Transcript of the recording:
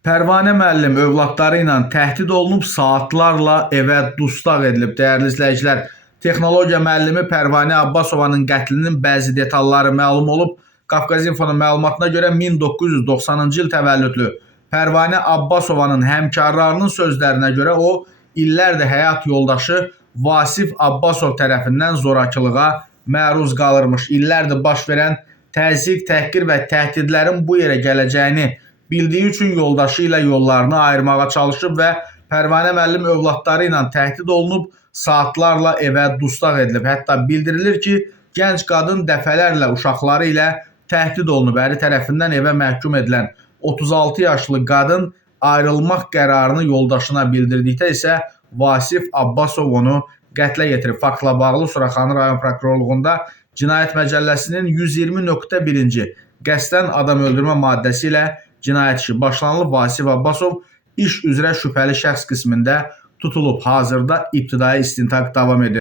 Pərvanə müəllim övladları ilə təhdid olunub, saatlarla evə dustaq edilib. Dəyərli izləyicilər, texnologiya müəllimi Pərvanə Abbasovanın qətlinin bəzi detalları məlum olub. Qafqaz İnfonun məlumatına görə 1990-cı il təvəllüdlü Pərvanə Abbasovanın həmkarlarının sözlərinə görə o, illərdir həyat yoldaşı Vasif Abbasov tərəfindən zorakılığa məruz qalırmış. İllərdir baş verən təzyiq, təhqir və təhdidlərin bu yerə gələcəyini bildiyi üçün yoldaşı ilə yollarını ayırmağa çalışıb və Pərvanə müəllim övladları ilə təhdid olunub, saatlarla evə dustaq edilib. Hətta bildirilir ki, gənc qadın dəfələrlə uşaqları ilə təhdid olunub. Əri tərəfindən evə məhkum edilən 36 yaşlı qadın ayrılmaq qərarını yoldaşına bildirdikdə isə Vasif Abbasov onu qətlə yetirib. Faktla bağlı Suraxanı rayon prokurorluğunda Cinayət Məcəlləsinin 120.1-ci qəsdən adam öldürmə maddəsi ilə cinayət işi başlanılıb. Vasif Abbasov iş üzrə şübhəli şəxs qismində tutulub. Hazırda ibtidai istintaq davam edir.